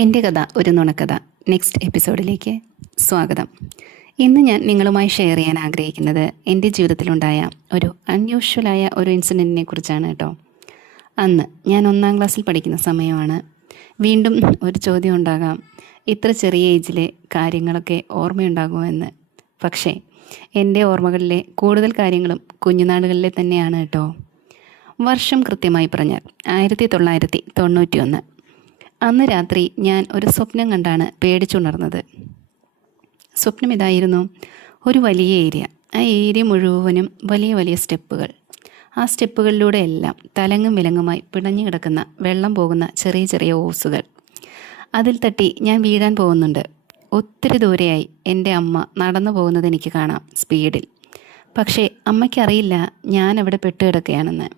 എൻ്റെ കഥ ഒരു നുണക്കഥ നെക്സ്റ്റ് എപ്പിസോഡിലേക്ക് സ്വാഗതം. ഇന്ന് ഞാൻ നിങ്ങളുമായി ഷെയർ ചെയ്യാൻ ആഗ്രഹിക്കുന്നത് എൻ്റെ ജീവിതത്തിലുണ്ടായ ഒരു അൺയൂഷ്വലായ ഒരു ഇൻസിഡൻറ്റിനെ കുറിച്ചാണ് കേട്ടോ. അന്ന് ഞാൻ 1-ാം ക്ലാസ്സിൽ പഠിക്കുന്ന സമയമാണ്. വീണ്ടും ഒരു ചോദ്യം ഉണ്ടാകാം, ഇത്ര ചെറിയ ഏജിലെ കാര്യങ്ങളൊക്കെ ഓർമ്മയുണ്ടാകുമോ എന്ന്. പക്ഷേ എൻ്റെ ഓർമ്മകളിലെ കൂടുതൽ കാര്യങ്ങളും കുഞ്ഞുനാടുകളിലെ തന്നെയാണ് കേട്ടോ. വർഷം കൃത്യമായി പറഞ്ഞാൽ 1991. അന്ന് രാത്രി ഞാൻ ഒരു സ്വപ്നം കണ്ടാണ് പേടിച്ചുണർന്നത്. സ്വപ്നം ഇതായിരുന്നു: ഒരു വലിയ ഏരിയ, ആ ഏരിയ മുഴുവനും വലിയ വലിയ സ്റ്റെപ്പുകൾ. ആ സ്റ്റെപ്പുകളിലൂടെ എല്ലാം തലങ്ങും വിലങ്ങുമായി പിടഞ്ഞു കിടക്കുന്ന വെള്ളം പോകുന്ന ചെറിയ ചെറിയ ഓസുകൾ. അതിൽ തട്ടി ഞാൻ വീഴാൻ പോകുന്നുണ്ട്. ഒത്തിരി ദൂരെയായി എൻ്റെ അമ്മ നടന്നു പോകുന്നത് എനിക്ക് കാണാം സ്പീഡിൽ. പക്ഷേ അമ്മയ്ക്കറിയില്ല ഞാൻ അവിടെ പെട്ടുകിടക്കുകയാണെന്ന്.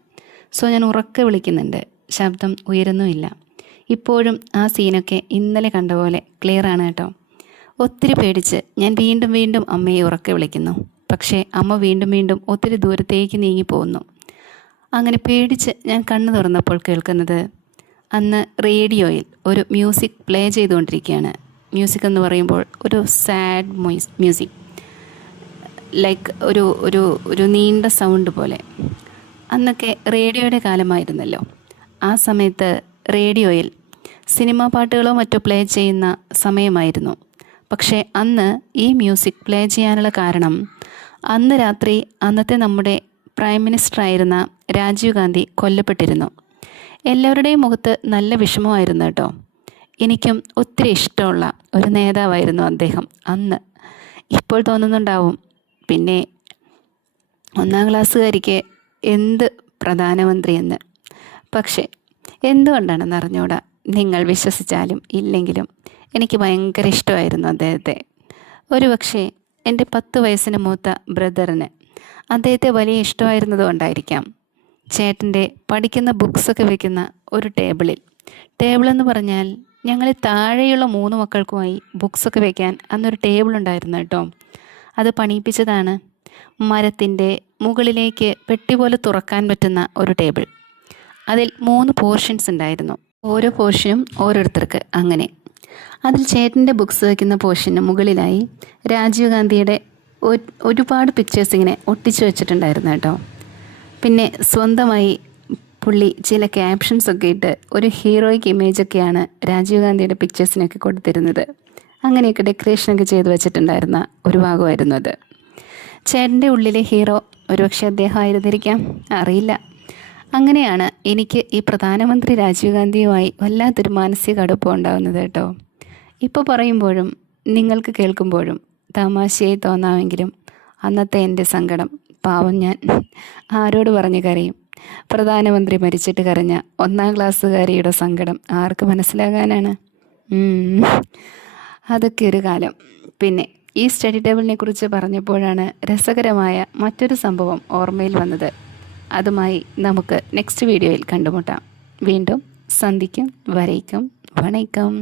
സോ ഞാൻ ഉറക്കെ വിളിക്കുന്നുണ്ട്, ശബ്ദം ഉയരുന്നുമില്ല. ഇപ്പോഴും ആ സീനൊക്കെ ഇന്നലെ കണ്ട പോലെ ക്ലിയറാണ് കേട്ടോ. ഒത്തിരി പേടിച്ച് ഞാൻ വീണ്ടും വീണ്ടും അമ്മയെ ഉറക്കെ വിളിക്കുന്നു. പക്ഷേ അമ്മ വീണ്ടും വീണ്ടും ഒത്തിരി ദൂരത്തേക്ക് നീങ്ങിപ്പോകുന്നു. അങ്ങനെ പേടിച്ച് ഞാൻ കണ്ണു തുറന്നപ്പോൾ കേൾക്കുന്നത്, അന്ന് റേഡിയോയിൽ ഒരു മ്യൂസിക് പ്ലേ ചെയ്തുകൊണ്ടിരിക്കുകയാണ്. മ്യൂസിക് എന്ന് പറയുമ്പോൾ ഒരു സാഡ് മ്യൂസിക്, ലൈക്ക് ഒരു ഒരു ഒരു നീണ്ട സൗണ്ട് പോലെ. അന്നൊക്കെ റേഡിയോയുടെ കാലമായിരുന്നല്ലോ. ആ സമയത്ത് റേഡിയോയിൽ സിനിമാ പാട്ടുകളോ മറ്റോ പ്ലേ ചെയ്യുന്ന സമയമായിരുന്നു. പക്ഷേ അന്ന് ഈ മ്യൂസിക് പ്ലേ ചെയ്യാനുള്ള കാരണം, അന്ന് രാത്രി അന്നത്തെ നമ്മുടെ പ്രൈം മിനിസ്റ്ററായിരുന്ന രാജീവ് ഗാന്ധി കൊല്ലപ്പെട്ടിരുന്നു. എല്ലാവരുടെയും മുഖത്ത് നല്ല വിഷമമായിരുന്നു കേട്ടോ. എനിക്കും ഒത്തിരി ഇഷ്ടമുള്ള ഒരു നേതാവായിരുന്നു അദ്ദേഹം അന്ന്. ഇപ്പോൾ തോന്നുന്നുണ്ടാവും, പിന്നെ 1-ാം ക്ലാസ്സുകാരിക്ക് എന്ത് പ്രധാനമന്ത്രിയെന്ന്. പക്ഷേ എന്തുകൊണ്ടാണെന്ന് അറിഞ്ഞൂടാ, നിങ്ങൾ വിശ്വസിച്ചാലും ഇല്ലെങ്കിലും എനിക്ക് ഭയങ്കര ഇഷ്ടമായിരുന്നു അദ്ദേഹത്തെ. ഒരുപക്ഷെ എൻ്റെ 10 വയസ്സിന് മൂത്ത ബ്രദറിന് അദ്ദേഹത്തെ വലിയ ഇഷ്ടമായിരുന്നത് കൊണ്ടായിരിക്കാം. ചേട്ടൻ്റെ പഠിക്കുന്ന ബുക്സൊക്കെ വയ്ക്കുന്ന ഒരു ടേബിളെന്ന് പറഞ്ഞാൽ ഞങ്ങൾ താഴെയുള്ള 3 മക്കൾക്കുമായി ബുക്സൊക്കെ വയ്ക്കാൻ അന്നൊരു ടേബിളുണ്ടായിരുന്നു കേട്ടോ. അത് പണിയിപ്പിച്ചതാണ്. മരത്തിൻ്റെ മുകളിലേക്ക് പെട്ടി പോലെ തുറക്കാൻ പറ്റുന്ന ഒരു ടേബിൾ. അതിൽ 3 പോർഷൻസ് ഉണ്ടായിരുന്നു. ഓരോ പോർഷനും ഓരോരുത്തർക്ക്. അങ്ങനെ അതിൽ ചേട്ടൻ്റെ ബുക്സ് വയ്ക്കുന്ന പോർഷന് മുകളിലായി രാജീവ് ഗാന്ധിയുടെ ഒരുപാട് പിക്ചേഴ്സ് ഇങ്ങനെ ഒട്ടിച്ചു വെച്ചിട്ടുണ്ടായിരുന്നു കേട്ടോ. പിന്നെ സ്വന്തമായി പുള്ളി ചില ക്യാപ്ഷൻസൊക്കെ ഇട്ട് ഒരു ഹീറോയിക് ഇമേജൊക്കെയാണ് രാജീവ് ഗാന്ധിയുടെ പിക്ചേഴ്സിനൊക്കെ കൊടുത്തിരുന്നത്. അങ്ങനെയൊക്കെ ഡെക്കറേഷനൊക്കെ ചെയ്ത് വെച്ചിട്ടുണ്ടായിരുന്ന ഒരു ഭാഗമായിരുന്നു അത്. ചേട്ടൻ്റെ ഉള്ളിലെ ഹീറോ ഒരുപക്ഷെ അദ്ദേഹം ആയിരുന്നിരിക്കാം, അറിയില്ല. അങ്ങനെയാണ് എനിക്ക് ഈ പ്രധാനമന്ത്രി രാജീവ് ഗാന്ധിയുമായി വല്ലാത്തൊരു മാനസിക അടുപ്പം ഉണ്ടാകുന്നത് കേട്ടോ. ഇപ്പോൾ പറയുമ്പോഴും നിങ്ങൾക്ക് കേൾക്കുമ്പോഴും തമാശയായി തോന്നാമെങ്കിലും അന്നത്തെ എൻ്റെ സങ്കടം, പാവം ഞാൻ ആരോട് പറഞ്ഞ് കരയും? പ്രധാനമന്ത്രി മരിച്ചിട്ട് കരഞ്ഞ 1-ാം ക്ലാസ്സുകാരിയുടെ സങ്കടം ആർക്ക് മനസ്സിലാകാനാണ്? അതൊക്കെ ഒരു കാലം. പിന്നെ ഈ സ്റ്റഡി ടേബിളിനെ കുറിച്ച് പറഞ്ഞപ്പോഴാണ് രസകരമായ മറ്റൊരു സംഭവം ഓർമ്മയിൽ വന്നത്. അതുമായി നമുക്ക് നെക്സ്റ്റ് വീഡിയോയിൽ കണ്ടുമുട്ടാം. വീണ്ടും സന്ധിക്കും വരയ്ക്കും വണക്കം.